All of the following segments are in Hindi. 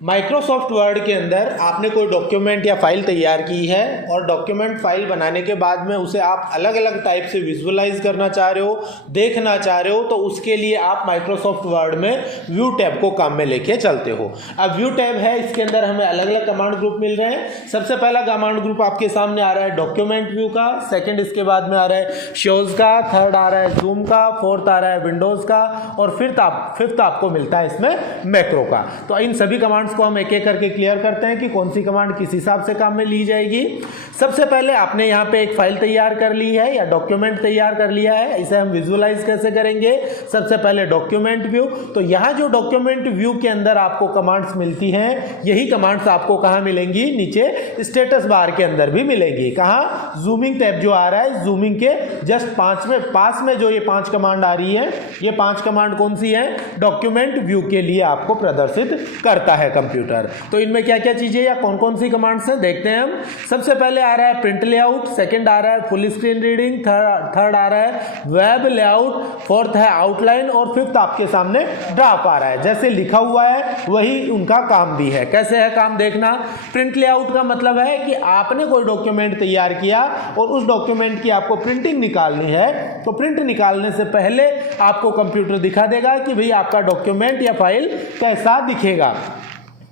माइक्रोसॉफ्ट वर्ड के अंदर आपने कोई डॉक्यूमेंट या फाइल तैयार की है और डॉक्यूमेंट फाइल बनाने के बाद में उसे आप अलग अलग टाइप से विजुअलाइज करना चाह रहे हो, देखना चाह रहे हो, तो उसके लिए आप माइक्रोसॉफ्ट वर्ड में व्यू टैब को काम में लेके चलते हो। अब व्यू टैब है, इसके अंदर हमें अलग अलग कमांड ग्रुप मिल रहे हैं। सबसे पहला कमांड ग्रुप आपके सामने आ रहा है डॉक्यूमेंट व्यू का, सेकेंड इसके बाद में आ रहा है शोज का, थर्ड आ रहा है जूम का, फोर्थ आ रहा है विंडोज का और फिफ्थ आपको मिलता है इसमें मैक्रो का। तो इन सभी कमांड को हम एक एक करके क्लियर करते हैं कि कौन सी कमांड किस हिसाब से काम में ली जाएगी। सबसे पहले आपने यहाँ पे एक फाइल तैयार कर ली है या डॉक्यूमेंट तैयार कर लिया है, इसे हम विजुअलाइज कैसे करेंगे। सबसे पहले डॉक्यूमेंट व्यू, तो यहाँ जो डॉक्यूमेंट व्यू के अंदर आपको कमांड्स मिलती हैं, यही कमांड्स आपको कहाँ मिलेंगी, नीचे स्टेटस बार के अंदर भी मिलेंगी। कहाँ, जूमिंग टैब जो आ रहा है, जूमिंग के जस्ट पास में जो ये 5 कमांड आ रही है, ये 5 कमांड कौन सी है, डॉक्यूमेंट व्यू के लिए आपको प्रदर्शित करता है कंप्यूटर। तो इनमें क्या क्या चीजें या कौन कौन सी कमांड्स हैं देखते हैं हम। सबसे पहले आ रहा है प्रिंट लेआउट, सेकंड आ रहा है फुल स्क्रीन रीडिंग, थर्ड आ रहा है वेब लेआउट, फोर्थ है आउटलाइन और फिफ्थ आपके सामने ड्राफ्ट आ रहा है। जैसे लिखा हुआ है वही उनका काम भी है। कैसे है काम देखना। प्रिंट लेआउट का मतलब है कि आपने कोई डॉक्यूमेंट तैयार किया और उस डॉक्यूमेंट की आपको प्रिंटिंग निकालनी है, तो प्रिंट निकालने से पहले आपको कंप्यूटर दिखा देगा कि भाई आपका डॉक्यूमेंट या फाइल कैसा दिखेगा।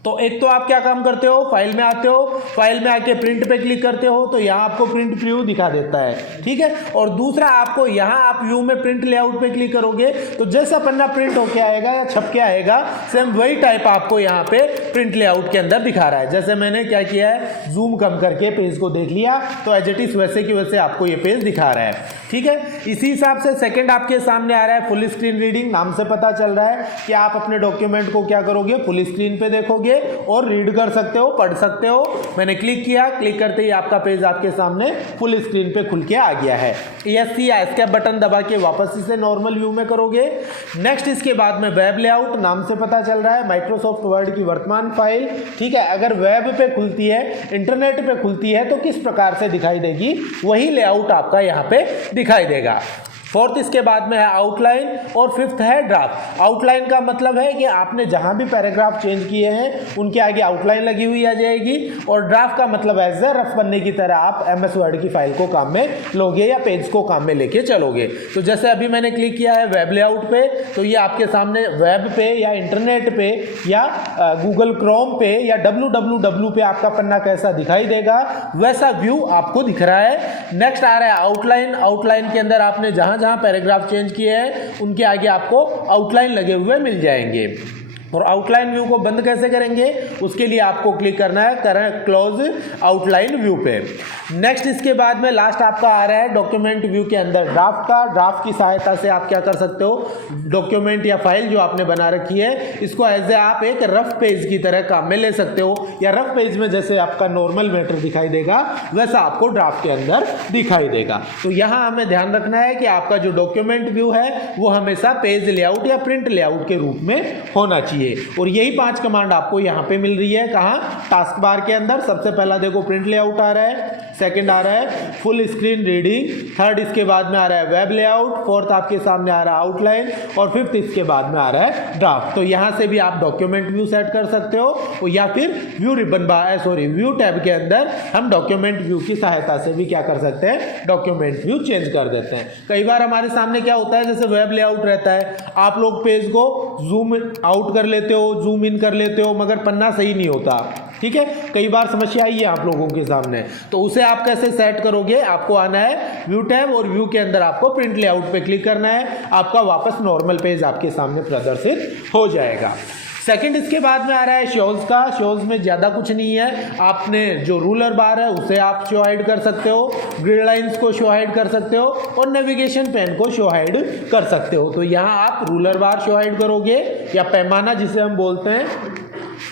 तो एक तो आप क्या काम करते हो, फाइल में आते हो, फाइल में आके प्रिंट पे क्लिक करते हो तो यहाँ आपको प्रिंट प्रीव्यू दिखा देता है, ठीक है। और दूसरा आपको यहाँ आप व्यू में प्रिंट लेआउट पे क्लिक करोगे तो जैसा पन्ना प्रिंट होके आएगा या छप के आएगा, सेम वही टाइप आपको यहाँ पे प्रिंट लेआउट के अंदर दिखा रहा है। जैसे मैंने क्या किया है, जूम कम करके पेज को देख लिया तो एज इट इज वैसे की वैसे आपको ये पेज दिखा रहा है, ठीक है। इसी हिसाब से सेकेंड आपके सामने आ रहा है फुल स्क्रीन रीडिंग। नाम से पता चल रहा है कि आप अपने डॉक्यूमेंट को क्या करोगे, फुल स्क्रीन पे देखोगे और रीड कर सकते हो, पढ़ सकते हो। मैंने क्लिक किया, क्लिक करते ही आपका पेज आपके सामने फुल स्क्रीन पे खुल के आ गया है। ESC या एस्केप बटन दबा के वापस इसे नॉर्मल व्यू में करोगे। नेक्स्ट इसके बाद में वेब लेआउट, नाम से पता चल रहा है माइक्रोसॉफ्ट वर्ड की वर्तमान फाइल, ठीक है। अगर वेब पे खुलती है, इंटरनेट पे खुलती है तो किस प्रकार से दिखाई देगी, वही लेआउट आपका यहाँ पे दिखाई देगा। फोर्थ इसके बाद में है आउटलाइन और फिफ्थ है ड्राफ्ट। आउटलाइन का मतलब है कि आपने जहां भी पैराग्राफ चेंज किए हैं उनके आगे आउटलाइन लगी हुई आ जाएगी। और ड्राफ्ट का मतलब एज ए रफ बनने की तरह आप MS वर्ड की फाइल को काम में लोगे या पेज को काम में लेके चलोगे। तो जैसे अभी मैंने क्लिक किया है वेब लेआउट पे, तो ये आपके सामने वेब पे या इंटरनेट पे या गूगल क्रोम पे या www पे आपका पन्ना कैसा दिखाई देगा, वैसा व्यू आपको दिख रहा है। नेक्स्ट आ रहा है आउटलाइन। आउटलाइन के अंदर आपने जहां पैराग्राफ चेंज किए हैं उनके आगे आपको आउटलाइन लगे हुए मिल जाएंगे। और आउटलाइन व्यू को बंद कैसे करेंगे, उसके लिए आपको क्लिक करना है, करें क्लोज आउटलाइन व्यू पे। नेक्स्ट इसके बाद में लास्ट आपका आ रहा है डॉक्यूमेंट व्यू के अंदर ड्राफ्ट का। ड्राफ्ट की सहायता से आप क्या कर सकते हो, डॉक्यूमेंट या फाइल जो आपने बना रखी है इसको एज ए आप एक रफ पेज की तरह काम में ले सकते हो, या रफ पेज में जैसे आपका नॉर्मल मैटर दिखाई देगा वैसा आपको ड्राफ्ट के अंदर दिखाई देगा। तो यहाँ हमें ध्यान रखना है कि आपका जो डॉक्यूमेंट व्यू है वो हमेशा पेज लेआउट या प्रिंट लेआउट के रूप में होना चाहिए। और यही 5 कमांड आपको यहां पे मिल रही है। कहां, टास्क बार के अंदर। सबसे पहला देखो प्रिंट लेआउट आ रहा है, सेकंड आ रहा है फुल स्क्रीन रीडिंग, थर्ड इसके बाद में आ रहा है वेब लेआउट, फोर्थ आपके सामने आ रहा है आउटलाइन और फिफ्थ इसके बाद में आ रहा है ड्राफ्ट। तो यहां से भी आप डॉक्यूमेंट व्यू सेट कर सकते हो या फिर व्यू टैब के अंदर हम डॉक्यूमेंट व्यू की सहायता से भी क्या कर सकते हैं, डॉक्यूमेंट व्यू चेंज कर देते हैं। कई बार हमारे सामने क्या होता है, जैसे वेब लेआउट रहता है, आप लोग पेज को जूम आउट कर लेते हो, जूम इन कर लेते हो, मगर पन्ना सही नहीं होता, ठीक है। कई बार समस्या आई है आप लोगों के सामने, तो उसे आप कैसे सेट करोगे, आपको आना है व्यू टैब और व्यू के अंदर आपको प्रिंट लेआउट पे क्लिक करना है, आपका वापस नॉर्मल पेज आपके सामने प्रदर्शित हो जाएगा। सेकंड इसके बाद में आ रहा है शोज का। शोज में ज़्यादा कुछ नहीं है, आपने जो रूलर बार है उसे आप शो हाइड कर सकते हो, ग्रिड लाइंस को शो हाइड कर सकते हो और नेविगेशन पेन को शो हाइड कर सकते हो। तो यहाँ आप रूलर बार शो हाइड करोगे या पैमाना जिसे हम बोलते हैं,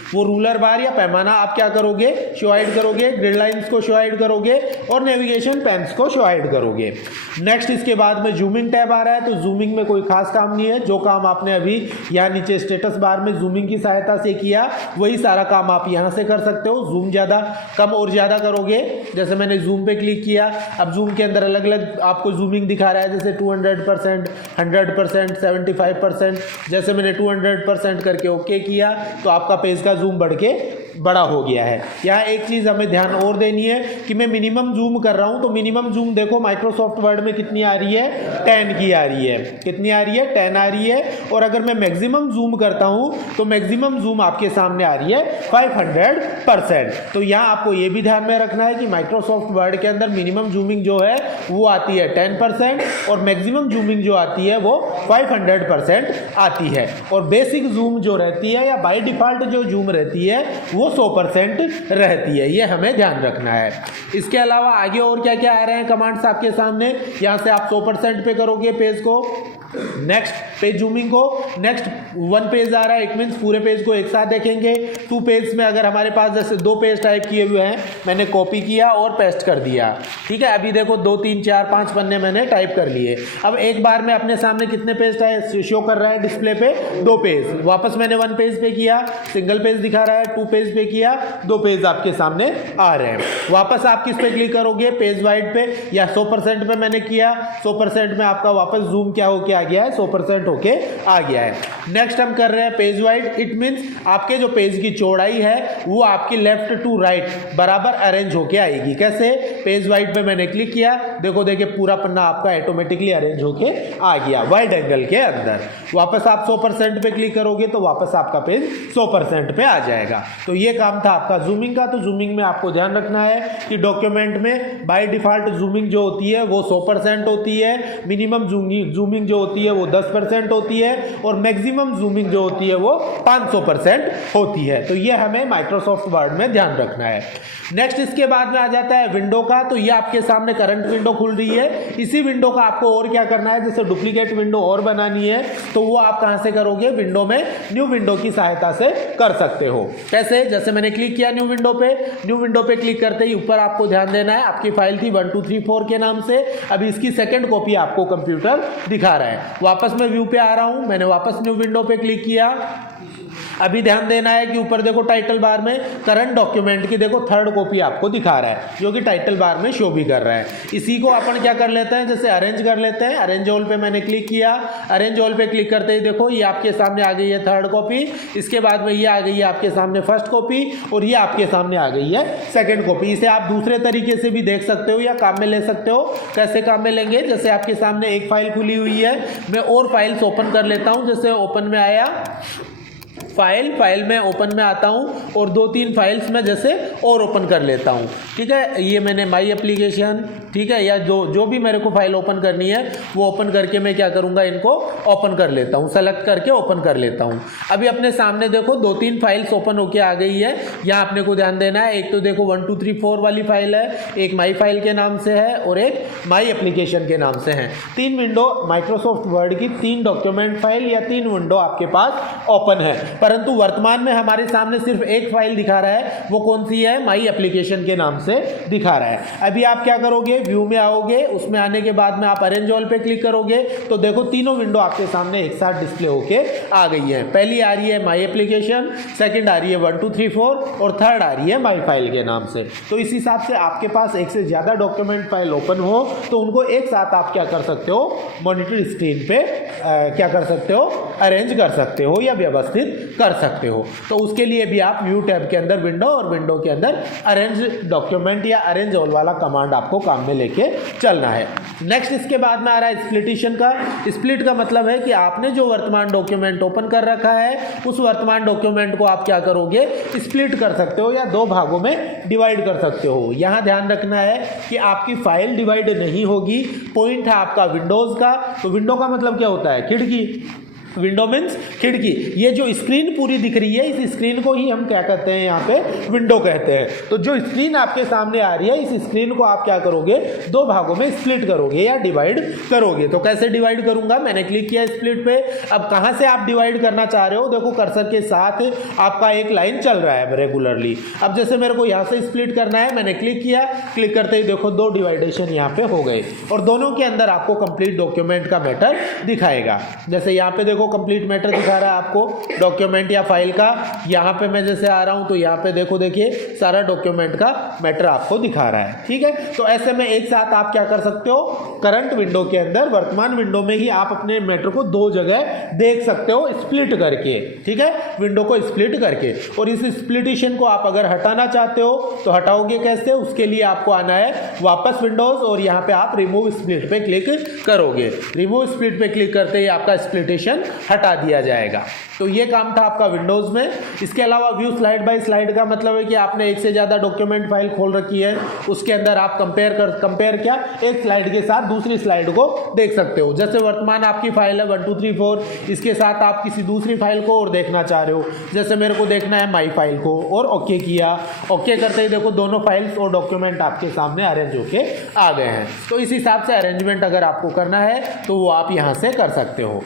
वो रूलर बार या पैमाना आप क्या करोगे, शो हाइड करोगे, ग्रिड लाइंस को शो हाइड करोगे और नेविगेशन पेन्स को शो हाइड करोगे। नेक्स्ट इसके बाद में जूमिंग टैब आ रहा है। तो जूमिंग में कोई खास काम नहीं है, जो काम आपने अभी यहाँ नीचे स्टेटस बार में जूमिंग की सहायता से किया वही सारा काम आप यहाँ से कर सकते हो। जूम ज़्यादा कम और ज़्यादा करोगे, जैसे मैंने जूम पे क्लिक किया, अब जूम के अंदर अलग अलग आपको जूमिंग दिखा रहा है, जैसे 200%, 100%, 75%। जैसे मैंने 200% करके ओके किया तो आपका पेज का जूम बढ़ के बड़ा हो गया है। यहाँ एक चीज़ हमें ध्यान और देनी है कि मैं मिनिमम जूम कर रहा हूँ, तो मिनिमम जूम देखो माइक्रोसॉफ्ट वर्ड में कितनी आ रही है, 10 की आ रही है। कितनी आ रही है, 10 आ रही है। और अगर मैं मैक्सिमम जूम करता हूँ तो मैक्सिमम जूम आपके सामने आ रही है 500%। तो यहाँ आपको ये भी ध्यान में रखना है कि माइक्रोसॉफ्ट वर्ड के अंदर मिनिमम जूमिंग जो है वो आती है 10% और मैक्सिमम जूमिंग जो आती है वो 500% आती है। और बेसिक जूम जो रहती है या बाय डिफ़ॉल्ट जो जूम रहती है वो 100% रहती है। ये हमें ध्यान रखना है। इसके अलावा आगे और क्या क्या आ रहे हैं कमांड्स आपके सामने। यहाँ से आप 100% पे करोगे पेज को, नेक्स्ट पेज जूमिंग को, नेक्स्ट 1 पेज आ रहा है, इट मीन्स पूरे पेज को एक साथ देखेंगे। 2 पेज में अगर हमारे पास जैसे 2 पेज टाइप किए हुए हैं, मैंने कॉपी किया और पेस्ट कर दिया, ठीक है। अभी देखो 2 3 4 5 पन्ने मैंने टाइप कर लिए। अब एक बार में अपने सामने कितने पेज शो कर रहा है डिस्प्ले पे, 2 पेज। वापस मैंने 1 पेज पे किया, सिंगल पेज दिखा रहा है, 2 पेज पे किया, 2 पेज आपके सामने आ रहे हैं। वापस आप किस पे क्लिक करोगे, पेज वाइड पे या 100% पे मैंने किया, 100% में आपका वापस जूम क्या हो के आ गया है, 100% होके आ गया है। नेक्स्ट हम कर रहे हैं पेज वाइड, इट मीन्स आपके जो पेज की चौड़ाई है वो आपकी लेफ्ट टू राइट बराबर अरेंज होके आएगी। कैसे, पेज वाइड पे मैंने क्लिक किया, देखो देखिए पूरा पन्ना आपका ऑटोमेटिकली अरेंज होके आ गया वाइड एंगल के अंदर। वापस आप 100% पे क्लिक करोगे तो वापस आपका पेज 100% पे आ जाएगा। तो ये काम था आपका जूमिंग का। तो जूमिंग में आपको ध्यान रखना है कि डॉक्यूमेंट में बाय डिफॉल्ट जूमिंग जो होती है वो 100% होती है, मिनिमम जूमिंग जो होती है वो 10% होती है और मैक्सिमम जूमिंग जो होती है वो 500% होती है। तो ये हमें माइक्रोसॉफ्ट वर्ड में ध्यान रखना है। नेक्स्ट इसके बाद में आ जाता है विंडो का। तो ये आपके सामने करंट विंडो खुल रही है। इसी विंडो का आपको और क्या करना है, जैसे डुप्लीकेट विंडो और बनानी है तो वो आप कहां से करोगे, विंडो में न्यू विंडो की सहायता से कर सकते हो। कैसे, जैसे मैंने क्लिक किया न्यू विंडो पे क्लिक करते ही ऊपर आपको ध्यान देना है, आपकी फाइल थी 1 2 3 4 के नाम से, अभी इसकी सेकंड कॉपी आपको कंप्यूटर दिखा रहा है। वापस मैं व्यू पे आ रहा हूं, मैंने वापस न्यू विंडो पे क्लिक किया। अभी ध्यान देना है कि ऊपर देखो टाइटल बार में करंट डॉक्यूमेंट की देखो 3rd कॉपी आपको दिखा रहा है, जो कि टाइटल बार में शो भी कर रहा है। इसी को अपन क्या कर लेते हैं, जैसे अरेंज कर लेते हैं। अरेंज ऑल पे मैंने क्लिक किया, अरेंज ऑल पे क्लिक करते ही देखो ये आपके सामने आ गई है 3rd कॉपी, इसके बाद में ये आ गई है आपके सामने 1st कॉपी और ये आपके सामने आ गई है 2nd कॉपी। इसे आप दूसरे तरीके से भी देख सकते हो या काम में ले सकते हो। कैसे काम में लेंगे, जैसे आपके सामने एक फाइल खुली हुई है, मैं और फाइल्स ओपन कर लेता हूं। जैसे ओपन में आया फाइल में ओपन में आता हूं और 2 3 फाइल्स में जैसे और ओपन कर लेता हूं, ठीक है। ये मैंने माई एप्लीकेशन, ठीक है, या जो भी मेरे को फाइल ओपन करनी है वो ओपन करके मैं क्या करूंगा, इनको ओपन कर लेता हूं, सेलेक्ट करके ओपन कर लेता हूं। अभी अपने सामने देखो 2 3 फाइल्स ओपन होके आ गई है। यहाँ अपने को ध्यान देना है, एक तो देखो 1 2 3 4 वाली फाइल है, एक माई फाइल के नाम से है और एक माई एप्लीकेशन के नाम से है। 3 विंडो माइक्रोसॉफ्ट वर्ड की 3 डॉक्यूमेंट फाइल या 3 विंडो आपके पास ओपन है, परंतु वर्तमान में हमारे सामने सिर्फ एक फाइल दिखा रहा है। वो कौन सी है, माई एप्लीकेशन के नाम से दिखा रहा है। अभी आप क्या करोगे, व्यू में आओगे, उसमें आने के बाद में आप अरेंज ऑल पे क्लिक करोगे तो देखो तीनों विंडो आपके सामने एक साथ डिस्प्ले होके आ गई है। पहली आ रही है माई एप्लीकेशन, सेकंड आ रही है 1 2 3 4 और 3rd आ रही है माई फाइल के नाम से। तो इस हिसाब से आपके पास एक से ज्यादा डॉक्यूमेंट फाइल ओपन हो तो उनको एक साथ आप क्या कर सकते हो, मॉनिटर स्क्रीन पे क्या कर सकते हो, अरेंज कर सकते हो या व्यवस्थित कर सकते हो। तो उसके लिए भी आप व्यू टैब के अंदर विंडो और विंडो के अंदर अरेंज डॉक्यूमेंट या अरेंज ऑल वाला कमांड आपको काम में लेके चलना है। नेक्स्ट इसके बाद में आ रहा है स्प्लिटेशन का। स्प्लिट का मतलब है कि आपने जो वर्तमान डॉक्यूमेंट ओपन कर रखा है उस वर्तमान डॉक्यूमेंट को आप क्या करोगे, स्प्लिट कर सकते हो या 2 भागों में डिवाइड कर सकते हो। यहां ध्यान रखना है कि आपकी फाइल डिवाइड नहीं होगी। पॉइंट है आपका विंडोज का, तो विंडो का मतलब क्या होता है, खिड़की। विंडो मीन्स खिड़की। ये जो स्क्रीन पूरी दिख रही है इस स्क्रीन को ही हम क्या कहते हैं, यहाँ पे विंडो कहते हैं। तो जो स्क्रीन आपके सामने आ रही है इस स्क्रीन को आप क्या करोगे, 2 भागों में स्प्लिट करोगे या डिवाइड करोगे। तो कैसे डिवाइड करूंगा, मैंने क्लिक किया स्प्लिट पे। अब कहाँ से आप डिवाइड करना चाह रहे हो, देखो कर्सर के साथ आपका एक लाइन चल रहा है रेगुलरली। अब जैसे मेरे को यहाँ से स्प्लिट करना है, मैंने क्लिक किया, क्लिक करते ही देखो 2 डिवाइडेशन यहाँ पे हो गए और दोनों के अंदर आपको कंप्लीट डॉक्यूमेंट का मैटर दिखाएगा। जैसे यहाँ पे देखो देखो कंप्लीट मैटर दिखा रहा है आपको डॉक्यूमेंट या फाइल का। यहाँ पे मैं जैसे आ रहा हूँ तो यहाँ पे देखो, देखिए सारा डॉक्यूमेंट का मैटर आपको दिखा रहा है। ठीक है, तो ऐसे में एक साथ आप क्या कर सकते हो, करंट विंडो के अंदर, वर्तमान विंडो में ही आप अपने मैटर को दो जगह देख सकते हो स्प्लिट करके। ठीक है, विंडो को स्प्लिट करके। और इस स्प्लिटेशन को आप अगर हटाना चाहते हो तो हटाओगे कैसे, उसके लिए आपको आना है वापस विंडोज और यहाँ पे आप रिमूव स्प्लिट पे क्लिक करोगे। रिमूव स्प्लिट पे क्लिक करते ही आपका स्प्लिटेशन हटा दिया जाएगा। तो ये काम था आपका विंडोज में। इसके अलावा व्यू स्लाइड बाय स्लाइड का मतलब है कि आपने एक से ज़्यादा डॉक्यूमेंट फाइल खोल रखी है, उसके अंदर आप कंपेयर क्या, एक स्लाइड के साथ दूसरी स्लाइड को देख सकते हो। जैसे वर्तमान आपकी फाइल है 1 2 3 4, इसके साथ आप किसी दूसरी फाइल को और देखना चाह रहे हो। जैसे मेरे को देखना है माई फाइल को, और ओके किया। ओके करते ही देखो दोनों फाइल्स और डॉक्यूमेंट आपके सामने अरेंज होके आ गए हैं। तो इस हिसाब से अरेंजमेंट अगर आपको करना है तो वो आप यहाँ से कर सकते हो।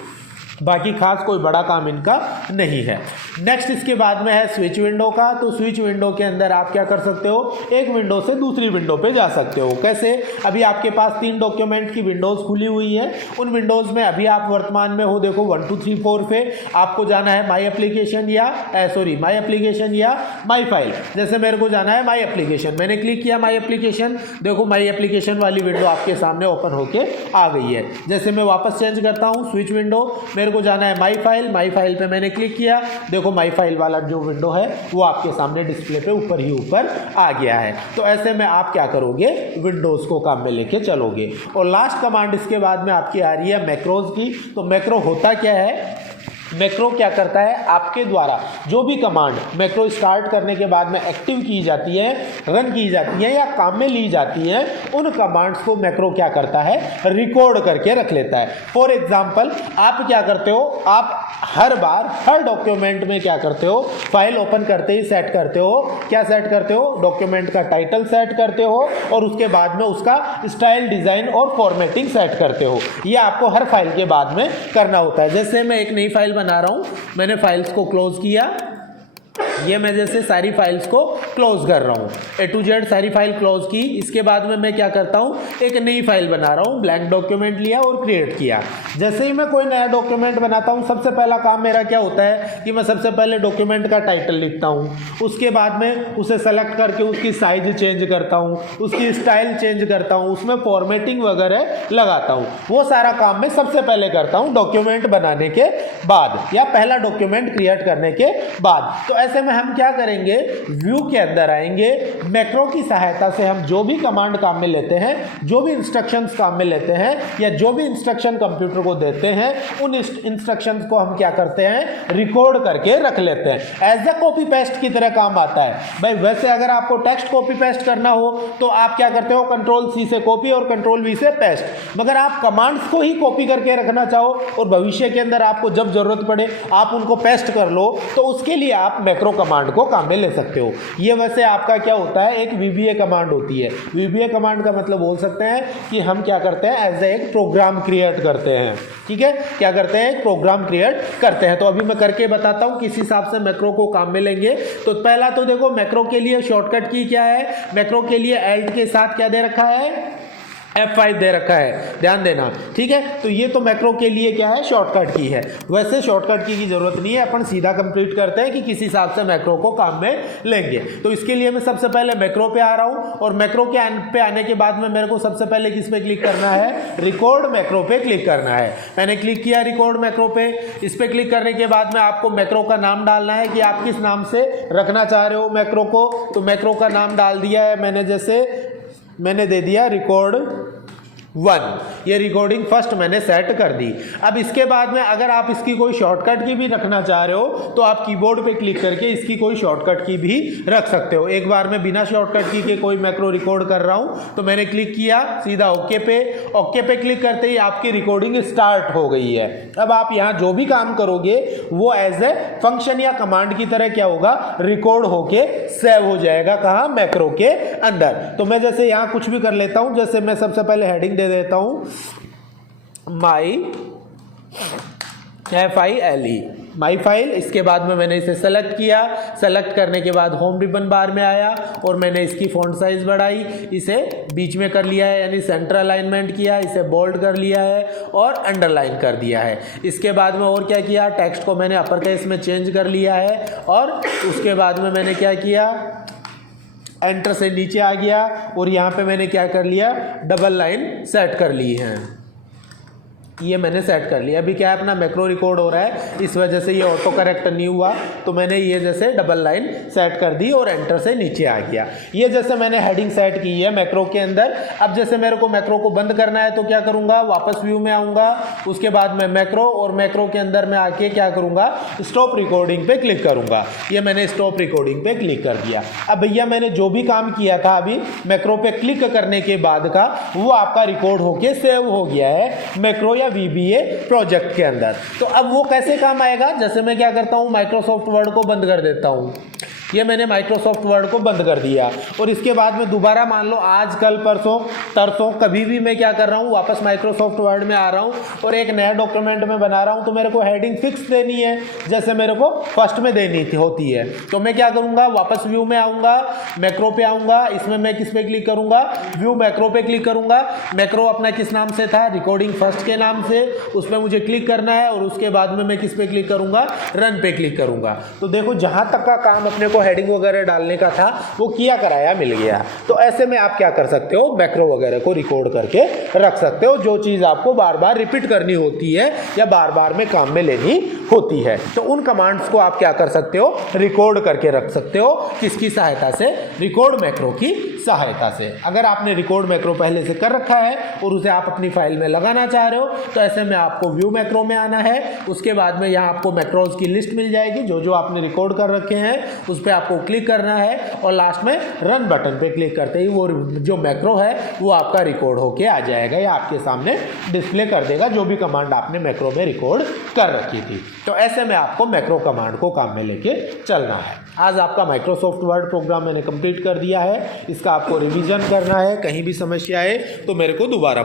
बाकी खास कोई बड़ा काम इनका नहीं है। नेक्स्ट इसके बाद में है स्विच विंडो का। तो स्विच विंडो के अंदर आप क्या कर सकते हो, एक विंडो से दूसरी विंडो पे जा सकते हो। कैसे, अभी आपके पास 3 डॉक्यूमेंट की विंडोज़ खुली हुई है, उन विंडोज़ में अभी आप वर्तमान में हो, देखो 1 2 3 4 पे आपको जाना है माई एप्लीकेशन या माई फाइल। जैसे मेरे को जाना है माई एप्लीकेशन, मैंने क्लिक किया माई एप्लीकेशन, देखो माई एप्लीकेशन वाली विंडो आपके सामने ओपन होके आ गई है। जैसे मैं वापस चेंज करता हूँ स्विच विंडो, को जाना है माई फाइल पे मैंने क्लिक किया, देखो माई फाइल वाला जो विंडो है वो आपके सामने डिस्प्ले पे ऊपर ही ऊपर आ गया है। तो ऐसे में आप क्या करोगे, विंडोज को काम में लेके चलोगे। और लास्ट कमांड इसके बाद में आपकी आ रही है मैक्रोज की। तो मैक्रो होता क्या है, मैक्रो क्या करता है, आपके द्वारा जो भी कमांड मैक्रो स्टार्ट करने के बाद में एक्टिव की जाती है, रन की जाती है या काम में ली जाती है, उन कमांड्स को मैक्रो क्या करता है, रिकॉर्ड करके रख लेता है। फॉर एग्जांपल आप क्या करते हो, आप हर बार हर डॉक्यूमेंट में क्या करते हो, फाइल ओपन करते ही सेट करते हो, क्या सेट करते हो, डॉक्यूमेंट का टाइटल सेट करते हो और उसके बाद में उसका स्टाइल, डिज़ाइन और फॉर्मेटिंग सेट करते हो। ये आपको हर फाइल के बाद में करना होता है। जैसे मैं एक नई फाइल बना रहा हूं, मैंने फाइल्स को क्लोज किया, ये मैं जैसे सारी फाइल्स को क्लोज कर रहा हूँ, A to Z सारी फाइल क्लोज की। इसके बाद में मैं क्या करता हूँ, एक नई फाइल बना रहा हूँ, ब्लैंक डॉक्यूमेंट लिया और क्रिएट किया। जैसे ही मैं कोई नया डॉक्यूमेंट बनाता हूँ, सबसे पहला काम मेरा क्या होता है कि मैं सबसे पहले डॉक्यूमेंट का टाइटल लिखता हूँ, उसके बाद में उसे सेलेक्ट करके उसकी साइज चेंज करता हूँ, उसकी स्टाइल चेंज करता हूँ, उसमें फॉर्मेटिंग वगैरह लगाता हूँ। वो सारा काम मैं सबसे पहले करता हूँ डॉक्यूमेंट बनाने के बाद या पहला डॉक्यूमेंट क्रिएट करने के बाद। तो ऐसे में हम क्या करेंगे, व्यू के अंदर आएंगे, मैक्रो की सहायता से हम जो भी कमांड काम में लेते हैं, जो भी इंस्ट्रक्शंस काम में लेते हैं या जो भी इंस्ट्रक्शन कंप्यूटर को देते हैं, उन इंस्ट्रक्शंस को हम क्या करते हैं, रिकॉर्ड करके रख लेते हैं। एज ए कॉपी पेस्ट की तरह काम आता है भाई। वैसे अगर आपको टेक्स्ट कॉपी पेस्ट करना हो तो आप क्या करते हो, Ctrl+C से कॉपी और Ctrl+V से पेस्ट। मगर आप कमांड्स को ही कॉपी करके रखना चाहो और भविष्य के अंदर आपको जब जरूरत पड़े आप उनको पेस्ट कर लो, तो उसके लिए आप मैक्रो कमांड को काम में ले सकते हो। ये वैसे आपका क्या होता है, एक VBA कमांड होती है। VBA कमांड का मतलब बोल सकते हैं कि हम क्या करते हैं, एज ए एक प्रोग्राम क्रिएट करते हैं। ठीक है, क्या करते हैं, एक प्रोग्राम क्रिएट करते हैं। तो अभी मैं करके बताता हूं किस हिसाब से मैक्रो को काम में लेंगे। तो पहला तो देखो, मैक्रो के लिए शॉर्टकट की क्या है, मैक्रो के लिए एल्ट के साथ क्या दे रखा है, F5 दे रखा है, ध्यान देना। ठीक है, तो ये तो मैक्रो के लिए क्या है, शॉर्टकट की है। वैसे शॉर्टकट की जरूरत नहीं है, अपन सीधा कंप्लीट करते हैं कि किस हिसाब से मैक्रो को काम में लेंगे। तो इसके लिए मैं सबसे पहले मैक्रो पे आ रहा हूं और मैक्रो के पे आने के बाद में मेरे को सबसे पहले किस पे क्लिक करना है, रिकॉर्ड मैक्रो पे क्लिक करना है। मैंने क्लिक किया रिकॉर्ड मैक्रो पे। इस पे क्लिक करने के बाद में आपको मैक्रो का नाम डालना है कि आप किस नाम से रखना चाह रहे हो मैक्रो को। तो मैक्रो का नाम डाल दिया है मैंने, जैसे मैंने दे दिया रिकॉर्ड 1। ये रिकॉर्डिंग फर्स्ट मैंने सेट कर दी। अब इसके बाद में अगर आप इसकी कोई शॉर्टकट की भी रखना चाह रहे हो तो आप कीबोर्ड पे क्लिक करके इसकी कोई शॉर्टकट की भी रख सकते हो। एक बार में बिना शॉर्टकट की के कोई मैक्रो रिकॉर्ड कर रहा हूं, तो मैंने क्लिक किया सीधा ओके पे क्लिक करते ही आपकी रिकॉर्डिंग स्टार्ट हो गई है। अब आप यहाँ जो भी काम करोगे वो एज ए फंक्शन या कमांड की तरह क्या होगा, रिकॉर्ड होके सेव हो जाएगा। कहाँ, मैक्रो के अंदर। तो मैं जैसे यहाँ कुछ भी कर लेता हूं, जैसे मैं सबसे पहले हेडिंग दे देता हूं माई FILE, माई फाइल। इसके बाद में मैंने इसे सेलेक्ट किया, सेलेक्ट करने के बाद होम रिबन बार में आया और मैंने इसकी फॉन्ट साइज बढ़ाई, इसे बीच में कर लिया है यानी सेंटर अलाइनमेंट किया, इसे बोल्ड कर लिया है और अंडरलाइन कर दिया है। इसके बाद में और क्या किया, टेक्स्ट को मैंने अपर केस में चेंज कर लिया है और उसके बाद में मैंने क्या किया, एंटर से नीचे आ गया और यहाँ पे मैंने क्या कर लिया, डबल लाइन सेट कर ली है। ये मैंने सेट कर लिया। अभी क्या है, अपना मैक्रो रिकॉर्ड हो रहा है, इस वजह से ये ऑटो करेक्ट नहीं हुआ, तो मैंने ये जैसे डबल लाइन सेट कर दी और एंटर से नीचे आ गया। ये जैसे मैंने हेडिंग सेट की है मैक्रो के अंदर। अब जैसे मेरे को मैक्रो को बंद करना है तो क्या करूँगा, वापस व्यू में आऊँगा, उसके बाद मैं मैक्रो और मैक्रो के अंदर में आके क्या करूँगा, स्टॉप रिकॉर्डिंग पे क्लिक करूँगा। ये मैंने स्टॉप रिकॉर्डिंग पे क्लिक कर दिया। अब भैया मैंने जो भी काम किया था अभी मैक्रो पे क्लिक करने के बाद का, वो आपका रिकॉर्ड होके सेव हो गया है मैक्रो या VBA प्रोजेक्ट के अंदर। तो अब वो कैसे काम आएगा, जैसे मैं क्या करता हूँ, माइक्रोसॉफ्ट वर्ड को बंद कर देता हूँ। ये मैंने माइक्रोसॉफ्ट वर्ड को बंद कर दिया और इसके बाद में दोबारा मान लो आज कल परसों तरसों कभी भी मैं क्या कर रहा हूँ, वापस माइक्रोसॉफ्ट वर्ड में आ रहा हूँ और एक नया डॉक्यूमेंट में बना रहा हूँ, तो मेरे को हेडिंग फिक्स देनी है जैसे मेरे को फर्स्ट में देनी होती है। तो मैं क्या करूँगा, वापस व्यू में आऊँगा, मैक्रो पे आऊँगा, इसमें मैं किस पे क्लिक करूँगा, व्यू मैक्रो पे क्लिक करूँगा। मैक्रो अपना किस नाम से था, रिकॉर्डिंग फर्स्ट के नाम से, उस पर मुझे क्लिक करना है और उसके बाद में मैं किस पे क्लिक करूँगा, रन पे क्लिक करूँगा। तो देखो जहाँ तक का काम अपने को हेडिंग वगैरह डालने का था वो किया कराया मिल गया। तो ऐसे में आप क्या कर सकते हो, मैक्रो वगैरह को रिकॉर्ड करके रख सकते हो, जो चीज़ आपको बार बार रिपीट करनी होती है या बार बार में काम में लेनी होती है। तो उन कमांड्स को आप क्या कर सकते हो, रिकॉर्ड करके रख सकते हो। किसकी सहायता से, रिकॉर्ड मैक्रो की सहायता से। अगर आपने रिकॉर्ड मैक्रो पहले से कर रखा है और उसे आप अपनी फाइल में लगाना चाह रहे हो तो ऐसे में आपको व्यू मैक्रो में आना है। उसके बाद में यहाँ आपको मैक्रोज की लिस्ट मिल जाएगी, जो जो आपने रिकॉर्ड कर रखे हैं उस पर आपको क्लिक करना है और लास्ट में रन बटन पे क्लिक करते ही वो जो मैक्रो है वो आपका रिकॉर्ड होके आ जाएगा या आपके सामने डिस्प्ले कर देगा जो भी कमांड आपने मैक्रो में रिकॉर्ड कर रखी थी। तो ऐसे में आपको मैक्रो कमांड को काम में लेके चलना है। आज आपका माइक्रोसॉफ्ट वर्ड प्रोग्राम मैंने कंप्लीट कर दिया है, इसका आपको रिवीजन करना है। कहीं भी समस्या आए तो मेरे को दोबारा